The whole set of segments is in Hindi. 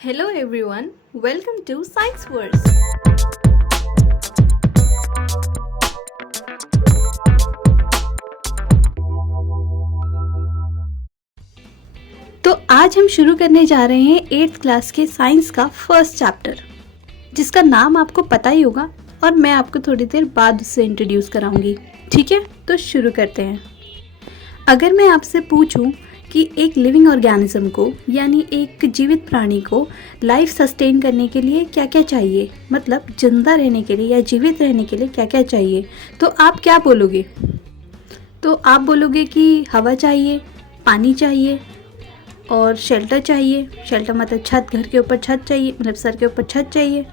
Hello everyone, welcome to Science Verse. तो आज हम शुरू करने जा रहे हैं 8th क्लास के साइंस का फर्स्ट चैप्टर, जिसका नाम आपको पता ही होगा और मैं आपको थोड़ी देर बाद उससे इंट्रोड्यूस कराऊंगी। ठीक है, तो शुरू करते हैं। अगर मैं आपसे पूछूं कि एक लिविंग ऑर्गेनिज्म को यानी एक जीवित प्राणी को लाइफ सस्टेन करने के लिए क्या क्या चाहिए, मतलब जिंदा रहने के लिए या जीवित रहने के लिए क्या क्या चाहिए, तो आप क्या बोलोगे? तो आप बोलोगे कि हवा चाहिए, पानी चाहिए और शेल्टर चाहिए। शेल्टर मतलब छत, घर के ऊपर छत चाहिए, मतलब सर के ऊपर छत चाहिए,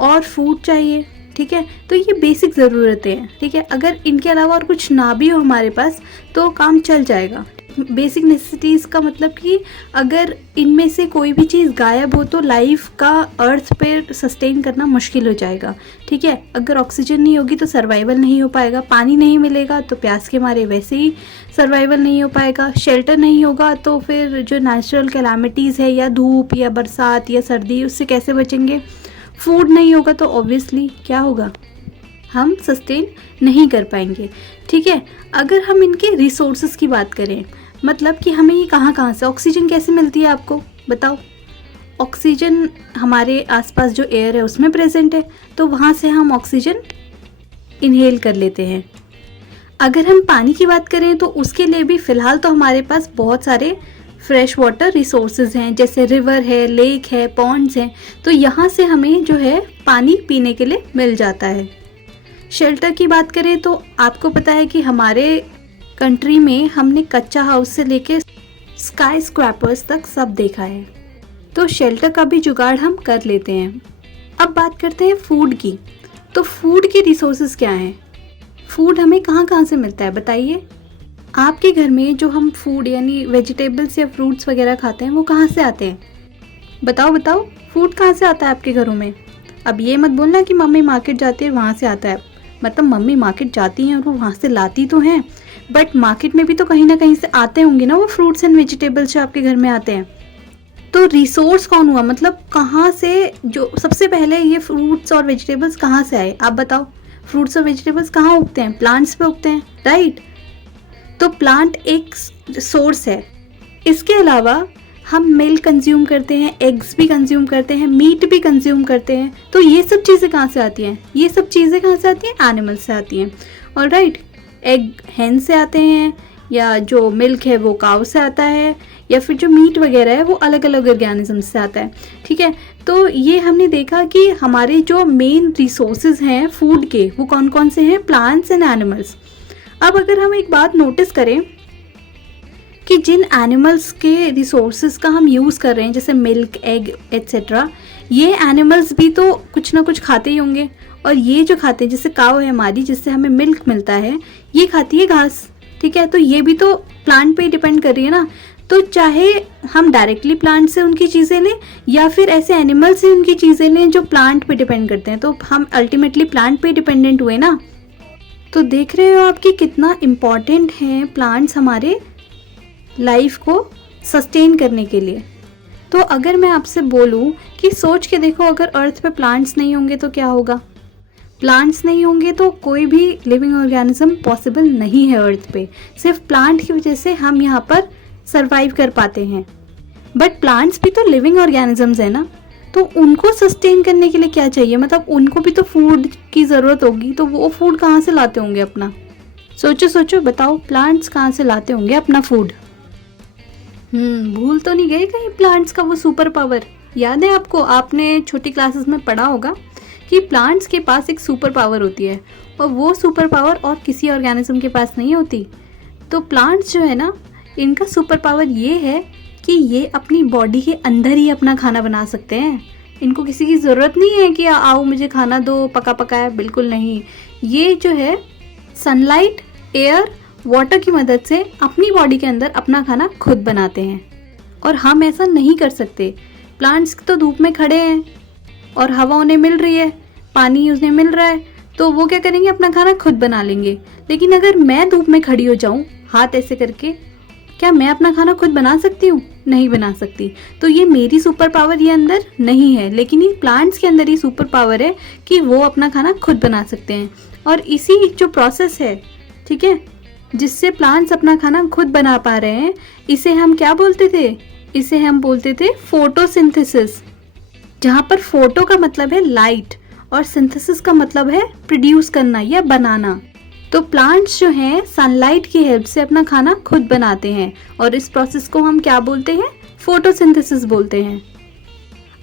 और फूड चाहिए। ठीक है, तो ये बेसिक ज़रूरतें हैं। ठीक है, अगर इनके अलावा और कुछ ना भी हो हमारे पास तो काम चल जाएगा। बेसिक नेसेसिटीज़ का मतलब कि अगर इनमें से कोई भी चीज़ गायब हो तो लाइफ का अर्थ पे सस्टेन करना मुश्किल हो जाएगा। ठीक है, अगर ऑक्सीजन नहीं होगी तो सर्वाइवल नहीं हो पाएगा, पानी नहीं मिलेगा तो प्यास के मारे वैसे ही सर्वाइवल नहीं हो पाएगा, शेल्टर नहीं होगा तो फिर जो नेचुरल कैलामिटीज़ है या धूप या बरसात या सर्दी उससे कैसे बचेंगे, फूड नहीं होगा तो ऑब्वियसली क्या होगा, हम सस्टेन नहीं कर पाएंगे। ठीक है, अगर हम इनके रिसोर्सेज की बात करें, मतलब कि हमें ये कहाँ से ऑक्सीजन कैसे मिलती है, आपको बताओ। ऑक्सीजन हमारे आसपास जो एयर है उसमें प्रेजेंट है, तो वहाँ से हम ऑक्सीजन इनहेल कर लेते हैं। अगर हम पानी की बात करें तो उसके लिए भी फ़िलहाल तो हमारे पास बहुत सारे फ्रेश वाटर रिसोर्सेज हैं, जैसे रिवर है, लेक है, पॉन्ड्स हैं, तो यहाँ से हमें जो है पानी पीने के लिए मिल जाता है। शेल्टर की बात करें तो आपको पता है कि हमारे कंट्री में हमने कच्चा हाउस से लेके स्काई स्क्रैपर्स तक सब देखा है, तो शेल्टर का भी जुगाड़ हम कर लेते हैं। अब बात करते हैं फूड की। तो फूड के रिसोर्सेज क्या हैं? फूड हमें कहाँ से मिलता है बताइए। आपके घर में जो हम फूड यानी वेजिटेबल्स या फ्रूट्स वगैरह खाते हैं वो कहाँ से आते हैं? बताओ फूड कहाँ से आता है आपके घरों में? अब ये मत बोलना कि मम्मी मार्केट जाती है वहाँ से आता है। मतलब मम्मी मार्केट जाती हैं और वो वहाँ से लाती तो हैं, बट मार्केट में भी तो कहीं ना कहीं से आते होंगे ना वो फ्रूट्स एंड वेजिटेबल्स जो आपके घर में आते हैं। तो रिसोर्स कौन हुआ, मतलब कहाँ से, जो सबसे पहले ये फ्रूट्स और वेजिटेबल्स कहाँ से आए आप बताओ। फ्रूट्स और वेजिटेबल्स कहाँ उगते हैं? प्लांट्स पे उगते हैं, राइट। तो प्लांट एक सोर्स है। इसके अलावा हम मिल्क कंज्यूम करते हैं, एग्स भी कंज्यूम करते हैं, मीट भी कंज्यूम करते हैं। तो ये सब चीज़ें कहाँ से आती हैं? ये सब चीज़ें कहाँ से आती हैं? एनिमल्स से आती हैं। और राइट, एग हैन से आते हैं, या जो मिल्क है वो काऊ से आता है, या फिर जो मीट वगैरह है वो अलग अलग ऑर्गेनिज्म से आता है। ठीक है, तो ये हमने देखा कि हमारे जो मेन रिसोर्सेज हैं फूड के वो कौन कौन से हैं? Plants and animals. अब अगर हम एक बात नोटिस करें कि जिन एनिमल्स के रिसोर्सेज का हम यूज़ कर रहे हैं, जैसे मिल्क, एग एट्सेट्रा, ये एनिमल्स भी तो कुछ ना कुछ खाते ही होंगे। और ये जो खाते हैं, जैसे काऊ है हमारी जिससे हमें मिल्क मिलता है, ये खाती है घास। ठीक है, तो ये भी तो प्लांट पे डिपेंड कर रही है ना। तो चाहे हम डायरेक्टली प्लांट से उनकी चीज़ें लें या फिर ऐसे एनिमल से उनकी चीज़ें लें जो प्लांट पे डिपेंड करते हैं, तो हम अल्टीमेटली प्लांट पे डिपेंडेंट हुए ना। तो देख रहे हो आप कि कितना इम्पॉर्टेंट है प्लांट्स हमारे लाइफ को सस्टेन करने के लिए। तो अगर मैं आपसे बोलूं कि सोच के देखो, अगर अर्थ पे प्लांट्स नहीं होंगे तो क्या होगा? प्लांट्स नहीं होंगे तो कोई भी लिविंग ऑर्गेनिज्म पॉसिबल नहीं है अर्थ पे। सिर्फ प्लांट की वजह से हम यहाँ पर सरवाइव कर पाते हैं। बट प्लांट्स भी तो लिविंग ऑर्गेनिजम्स है ना, तो उनको सस्टेन करने के लिए क्या चाहिए? मतलब उनको भी तो फूड की ज़रूरत होगी, तो वो फूड कहाँ से लाते होंगे अपना? सोचो बताओ, प्लांट्स कहाँ से लाते होंगे अपना फूड? भूल तो नहीं गए कहीं प्लांट्स का वो सुपर पावर? याद है आपको, आपने छोटी क्लासेस में पढ़ा होगा कि प्लांट्स के पास एक सुपर पावर होती है, और वो सुपर पावर और किसी ऑर्गेनिज्म के पास नहीं होती। तो प्लांट्स जो है ना, इनका सुपर पावर ये है कि ये अपनी बॉडी के अंदर ही अपना खाना बना सकते हैं। इनको किसी की ज़रूरत नहीं है कि आओ मुझे खाना दो पका पकाया, बिल्कुल नहीं। ये जो है सनलाइट, एयर, वाटर की मदद से अपनी बॉडी के अंदर अपना खाना खुद बनाते हैं, और हम ऐसा नहीं कर सकते। प्लांट्स तो धूप में खड़े हैं और हवा उन्हें मिल रही है, पानी उन्हें मिल रहा है, तो वो क्या करेंगे? अपना खाना खुद बना लेंगे। लेकिन अगर मैं धूप में खड़ी हो जाऊं हाथ ऐसे करके क्या मैं अपना खाना खुद बना सकती हूँ? नहीं बना सकती। तो ये मेरी सुपर पावर ये अंदर नहीं है, लेकिन ये प्लांट्स के अंदर ये सुपर पावर है कि वो अपना खाना खुद बना सकते हैं। और इसी जो प्रोसेस है, ठीक है, जिससे प्लांट्स अपना खाना खुद बना पा रहे हैं, इसे हम क्या बोलते थे? इसे हम बोलते थे फोटोसिंथेसिस, जहाँ पर फोटो का मतलब है लाइट और सिंथेसिस का मतलब है प्रोड्यूस करना या बनाना। तो प्लांट्स जो हैं सनलाइट की हेल्प से अपना खाना खुद बनाते हैं और इस प्रोसेस को हम क्या बोलते हैं? फोटोसिंथेसिस बोलते हैं।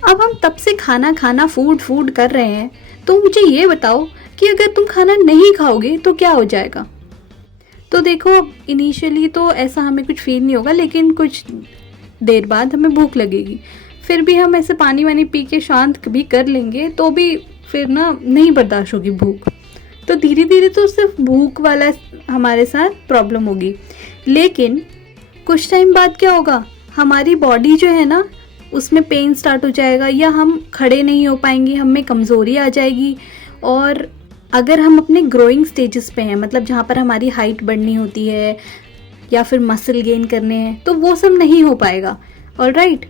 अब हम तब से खाना फूड कर रहे हैं, तो मुझे ये बताओ कि अगर तुम खाना नहीं खाओगे तो क्या हो जाएगा? तो देखो, इनिशियली तो ऐसा हमें कुछ फील नहीं होगा, लेकिन कुछ देर बाद हमें भूख लगेगी। फिर भी हम ऐसे पानी वानी पी के शांत भी कर लेंगे, तो भी फिर ना नहीं बर्दाश्त होगी भूख। तो धीरे धीरे तो सिर्फ भूख वाला हमारे साथ प्रॉब्लम होगी, लेकिन कुछ टाइम बाद क्या होगा? हमारी बॉडी जो है ना, उसमें पेन स्टार्ट हो जाएगा, या हम खड़े नहीं हो पाएंगे, हमें कमज़ोरी आ जाएगी। और अगर हम अपने ग्रोइंग स्टेजेस पे हैं, मतलब जहाँ पर हमारी हाइट बढ़नी होती है या फिर मसल गेन करने हैं, तो वो सब नहीं हो पाएगा। ऑलराइट,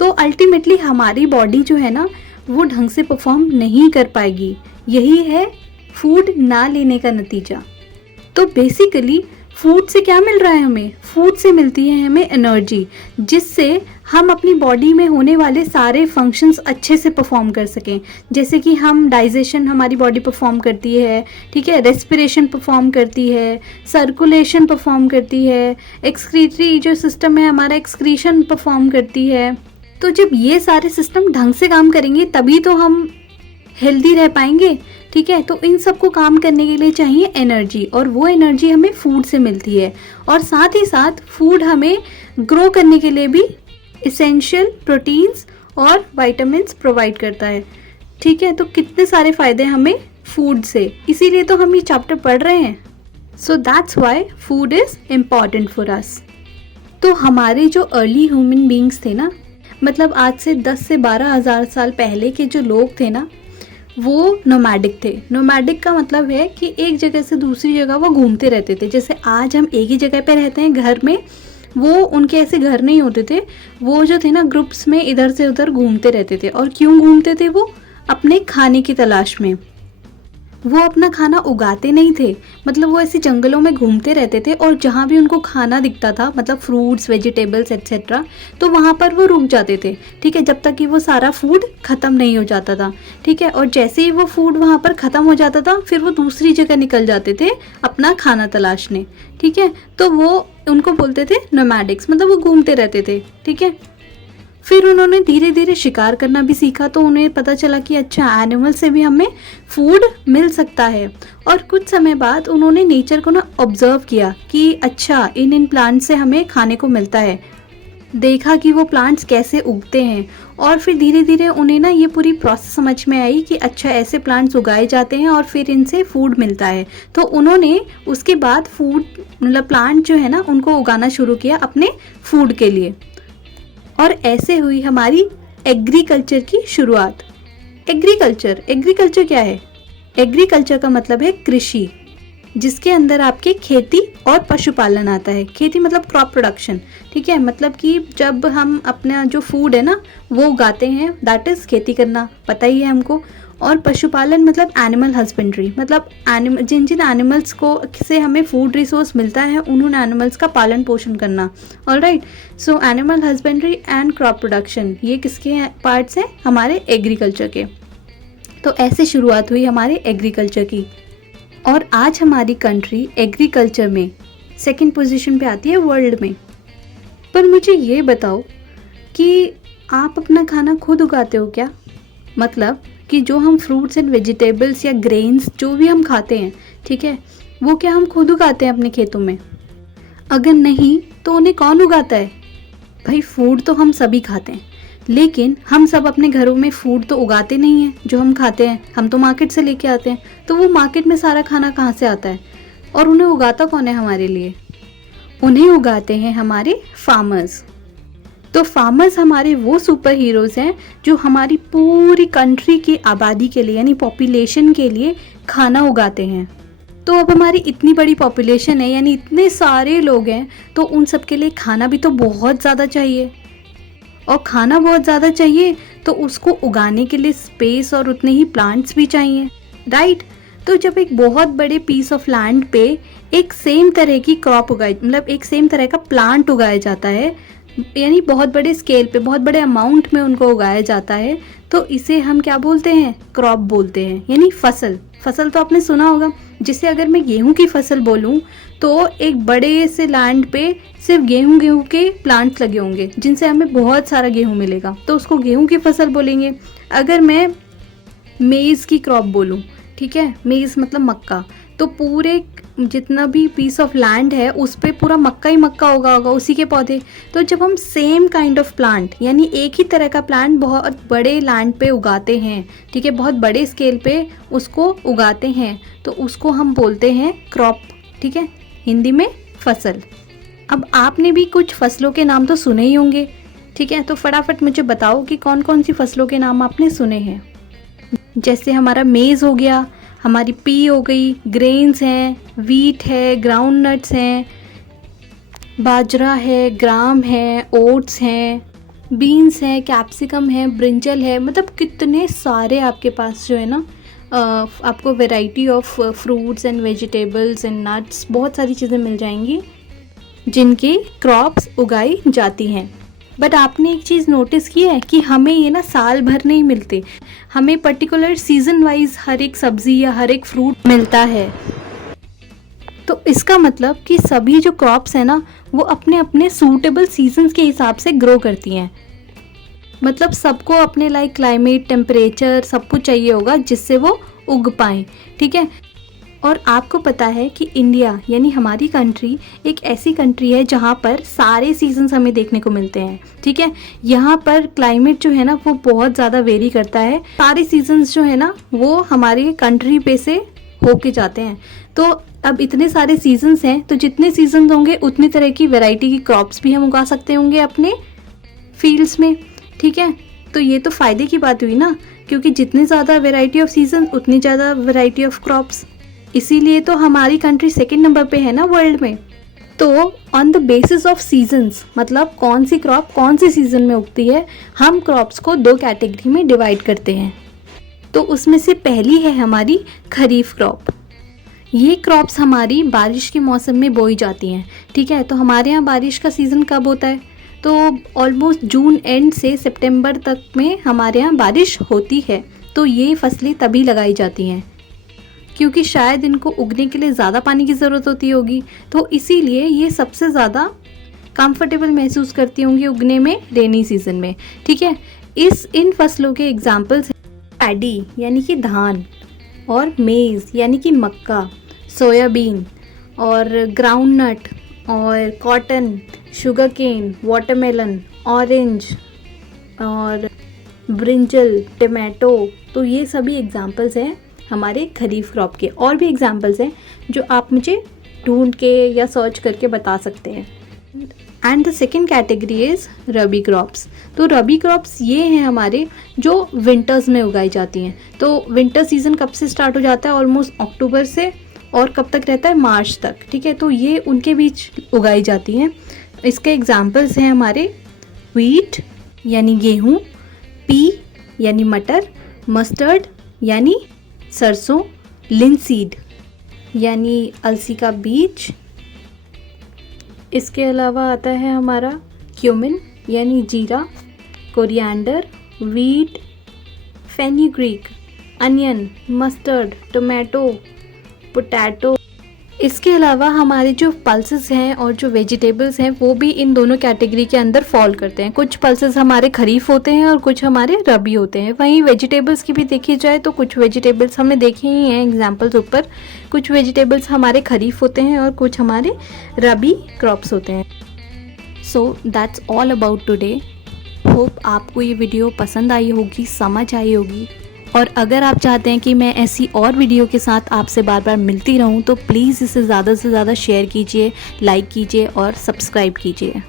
तो अल्टीमेटली हमारी बॉडी जो है ना, वो ढंग से परफॉर्म नहीं कर पाएगी। यही है फूड ना लेने का नतीजा। तो बेसिकली फूड से क्या मिल रहा है हमें? फूड से मिलती है हमें एनर्जी, जिससे हम अपनी बॉडी में होने वाले सारे फंक्शंस अच्छे से परफॉर्म कर सकें। जैसे कि हम डाइजेशन हमारी बॉडी परफॉर्म करती है, ठीक है, रेस्पिरेशन परफॉर्म करती है, सर्कुलेशन परफॉर्म करती है, एक्सक्रीटरी जो सिस्टम है हमारा, एक्सक्रीशन परफॉर्म करती है। तो जब ये सारे सिस्टम ढंग से काम करेंगे तभी तो हम हेल्दी रह पाएंगे, ठीक है। तो इन सबको काम करने के लिए चाहिए एनर्जी, और वो एनर्जी हमें फूड से मिलती है। और साथ ही साथ फूड हमें ग्रो करने के लिए भी इसेंशियल प्रोटीन्स और विटामिन्स प्रोवाइड करता है, ठीक है। तो कितने सारे फायदे हमें फूड से, इसीलिए तो हम ये चैप्टर पढ़ रहे हैं। So that's why food is important for us. तो हमारे जो अर्ली ह्यूमन बींग्स थे ना, मतलब आज से 10 से 12,000 साल पहले के जो लोग थे ना, वो नोमैडिक थे। नोमैडिक का मतलब है कि एक जगह से दूसरी जगह वो घूमते रहते थे। जैसे आज हम एक ही जगह पे रहते हैं घर में, वो उनके ऐसे घर नहीं होते थे। वो जो थे ना, ग्रुप्स में इधर से उधर घूमते रहते थे। और क्यों घूमते थे? वो अपने खाने की तलाश में। वो अपना खाना उगाते नहीं थे, मतलब वो ऐसे जंगलों में घूमते रहते थे, और जहाँ भी उनको खाना दिखता था, मतलब फ्रूट्स, वेजिटेबल्स एक्सेट्रा, तो वहाँ पर वो रुक जाते थे, ठीक है, जब तक कि वो सारा फूड ख़त्म नहीं हो जाता था, ठीक है। और जैसे ही वो फूड वहाँ पर ख़त्म हो जाता था, फिर वो दूसरी जगह निकल जाते थे अपना खाना तलाशने, ठीक है। तो वो उनको बोलते थे नोमैडिक्स, मतलब वो घूमते रहते थे, ठीक है। फिर उन्होंने धीरे धीरे शिकार करना भी सीखा, तो उन्हें पता चला कि अच्छा, एनिमल से भी हमें फूड मिल सकता है। और कुछ समय बाद उन्होंने नेचर को ना ऑब्जर्व किया कि अच्छा, इन प्लांट्स से हमें खाने को मिलता है। देखा कि वो प्लांट्स कैसे उगते हैं, और फिर धीरे धीरे उन्हें ना ये पूरी प्रोसेस समझ में आई कि अच्छा, ऐसे प्लांट्स उगाए जाते हैं और फिर इनसे फूड मिलता है। तो उन्होंने उसके बाद फूड, मतलब प्लांट जो है ना, उनको उगाना शुरू किया अपने फूड के लिए। और ऐसे हुई हमारी एग्रीकल्चर की शुरुआत। एग्रीकल्चर क्या है? एग्रीकल्चर का मतलब है कृषि, जिसके अंदर आपके खेती और पशुपालन आता है। खेती मतलब क्रॉप प्रोडक्शन, ठीक है, मतलब कि जब हम अपना जो फूड है ना वो उगाते हैं, दैट इज खेती करना, पता ही है हमको। और पशुपालन मतलब एनिमल हस्बेंड्री, मतलब जिन जिन एनिमल्स को से हमें फूड रिसोर्स मिलता है, उन एनिमल्स का पालन पोषण करना। Alright, so animal husbandry and crop production, ये किसके पार्ट्स हैं? हमारे एग्रीकल्चर के। तो ऐसे शुरुआत हुई हमारे एग्रीकल्चर की, और आज हमारी कंट्री एग्रीकल्चर में सेकंड पोजीशन पे आती है वर्ल्ड में। पर मुझे ये बताओ कि आप अपना खाना खुद उगाते हो क्या? मतलब कि जो हम फ्रूट्स एंड वेजिटेबल्स या ग्रेन्स जो भी हम खाते हैं, ठीक है, वो क्या हम खुद उगाते हैं अपने खेतों में? अगर नहीं तो उन्हें कौन उगाता है? भाई, फूड तो हम सभी खाते हैं, लेकिन हम सब अपने घरों में फूड तो उगाते नहीं हैं जो हम खाते हैं, हम तो मार्केट से लेके आते हैं। तो वो मार्केट में सारा खाना कहाँ से आता है? और उन्हें उगाता कौन है हमारे लिए? उन्हें उगाते हैं हमारे फार्मर्स। तो फार्मर्स हमारे वो सुपर हीरोज़ हैं जो हमारी पूरी कंट्री की आबादी के लिए, यानी पॉपुलेशन के लिए खाना उगाते हैं। तो अब हमारी इतनी बड़ी पॉपुलेशन है, यानी इतने सारे लोग हैं, तो उन सब के लिए खाना भी तो बहुत ज़्यादा चाहिए, और खाना बहुत ज़्यादा चाहिए तो उसको उगाने के लिए स्पेस और उतने ही प्लांट्स भी चाहिए, राइट। तो जब एक बहुत बड़े पीस ऑफ लैंड पे एक सेम तरह की क्रॉप उगाई, मतलब एक सेम तरह का प्लांट उगाया जाता है, यानी बहुत बड़े स्केल पे, बहुत बड़े अमाउंट में उनको उगाया जाता है, तो इसे हम क्या बोलते हैं? क्रॉप बोलते हैं, यानी फसल। फसल तो आपने सुना होगा। जिससे अगर मैं गेहूं की फसल बोलूं तो एक बड़े से लैंड पे सिर्फ गेहूं के प्लांट्स लगे होंगे जिनसे हमें बहुत सारा गेहूं मिलेगा, तो उसको गेहूं की फसल बोलेंगे। अगर मैं मेज़ की क्रॉप बोलूं, ठीक है, मेज़ मतलब मक्का, तो पूरे जितना भी पीस ऑफ लैंड है उस पे पूरा मक्का ही मक्का होगा उसी के पौधे। तो जब हम सेम काइंड ऑफ प्लांट, यानी एक ही तरह का प्लांट बहुत बड़े लैंड पे उगाते हैं, ठीक है, बहुत बड़े स्केल पे उसको उगाते हैं, तो उसको हम बोलते हैं क्रॉप, ठीक है, हिंदी में फसल। अब आपने भी कुछ फसलों के नाम तो सुने ही होंगे, ठीक है, तो फटाफट मुझे बताओ कि कौन कौन सी फसलों के नाम आपने सुने हैं। जैसे हमारा मेज़ हो गया, हमारी पी हो गई, ग्रेन्स हैं, वीट है, ग्राउंड नट्स हैं, बाजरा है, ग्राम है, ओट्स हैं, बीन्स हैं, कैप्सिकम है, ब्रिंजल है, मतलब कितने सारे आपके पास जो है ना आपको variety of fruits and vegetables and nuts, बहुत सारी चीज़ें मिल जाएंगी जिनकी क्रॉप्स उगाई जाती हैं। बट आपने एक चीज़ नोटिस की है कि हमें ये ना साल भर नहीं मिलते, हमें पर्टिकुलर सीजन वाइज हर एक सब्जी या हर एक फ्रूट मिलता है। तो इसका मतलब कि सभी जो क्रॉप्स हैं ना वो अपने अपने सूटेबल सीजन्स के हिसाब से ग्रो करती हैं। मतलब सबको अपने लाइक क्लाइमेट, टेम्परेचर सब कुछ चाहिए होगा जिससे वो उग पाएँ, ठीक है। और आपको पता है कि इंडिया यानी हमारी कंट्री एक ऐसी कंट्री है जहाँ पर सारे सीजन्स हमें देखने को मिलते हैं, ठीक है। यहाँ पर क्लाइमेट जो है ना वो बहुत ज़्यादा वेरी करता है, सारे सीजन्स जो है ना वो हमारी कंट्री पे से होके जाते हैं। तो अब इतने सारे सीजन्स हैं, तो जितने सीजन्स होंगे उतनी तरह की वैरायटी की क्रॉप्स भी हम उगा सकते होंगे अपने फील्ड्स में, ठीक है। तो ये तो फ़ायदे की बात हुई ना, क्योंकि जितनी ज़्यादा वैरायटी ऑफ सीजन उतनी ज़्यादा वैरायटी ऑफ क्रॉप्स, इसीलिए तो हमारी कंट्री सेकंड नंबर पे है ना वर्ल्ड में। तो on the basis of seasons, मतलब कौन सी क्रॉप कौन सी सीजन में उगती है, हम क्रॉप्स को दो कैटेगरी में डिवाइड करते हैं। तो उसमें से पहली है हमारी खरीफ क्रॉप। ये क्रॉप्स हमारी बारिश के मौसम में बोई जाती हैं, ठीक है। तो हमारे यहाँ बारिश का सीज़न कब होता है? तो ऑलमोस्ट जून एंड से सितंबर तक में हमारे यहाँ बारिश होती है। तो ये फसलें तभी लगाई जाती हैं क्योंकि शायद इनको उगने के लिए ज़्यादा पानी की ज़रूरत होती होगी, तो इसीलिए ये सबसे ज़्यादा कंफर्टेबल महसूस करती होंगी उगने में रेनी सीजन में, ठीक है। इन फसलों के एग्जाम्पल्स पैडी यानी कि धान, और मेज़ यानी कि मक्का, सोयाबीन, और ग्राउंड नट, और cotton, sugar cane, watermelon, orange, और ब्रिंजल, टमाटो। तो ये सभी एग्जाम्पल्स हैं हमारे खरीफ क्रॉप के। और भी एग्जाम्पल्स हैं जो आप मुझे ढूंढ के या सर्च करके बता सकते हैं। And the second category is rabi crops. तो रबी क्रॉप्स ये हैं हमारे जो विंटर्स में उगाई जाती हैं। तो विंटर सीजन कब से स्टार्ट हो जाता है? ऑलमोस्ट अक्टूबर से, और कब तक रहता है? मार्च तक, ठीक है। तो ये उनके बीच उगाई जाती हैं। इसके एग्जाम्पल्स हैं हमारे व्हीट यानी गेहूँ, पी यानी मटर, मस्टर्ड यानी सरसों, लिनसीड यानी अलसी का बीज। इसके अलावा आता है हमारा क्यूमिन यानी जीरा, coriander, wheat, fenugreek, onion, mustard, tomato, potato. इसके अलावा हमारे जो पल्सेस हैं और जो वेजिटेबल्स हैं वो भी इन दोनों कैटेगरी के अंदर फॉल करते हैं। कुछ पल्सेस हमारे खरीफ होते हैं और कुछ हमारे रबी होते हैं। वहीं वेजिटेबल्स की भी देखी जाए तो कुछ वेजिटेबल्स हमने देखे ही हैं एग्जांपल्स ऊपर, कुछ वेजिटेबल्स हमारे खरीफ होते हैं और कुछ हमारे रबी क्रॉप्स होते हैं। So that's all about today. Hope आपको ये वीडियो पसंद आई होगी, समझ आई होगी। और अगर आप चाहते हैं कि मैं ऐसी और वीडियो के साथ आपसे बार बार मिलती रहूं तो प्लीज़ इसे ज़्यादा से ज़्यादा शेयर कीजिए, लाइक कीजिए और सब्सक्राइब कीजिए।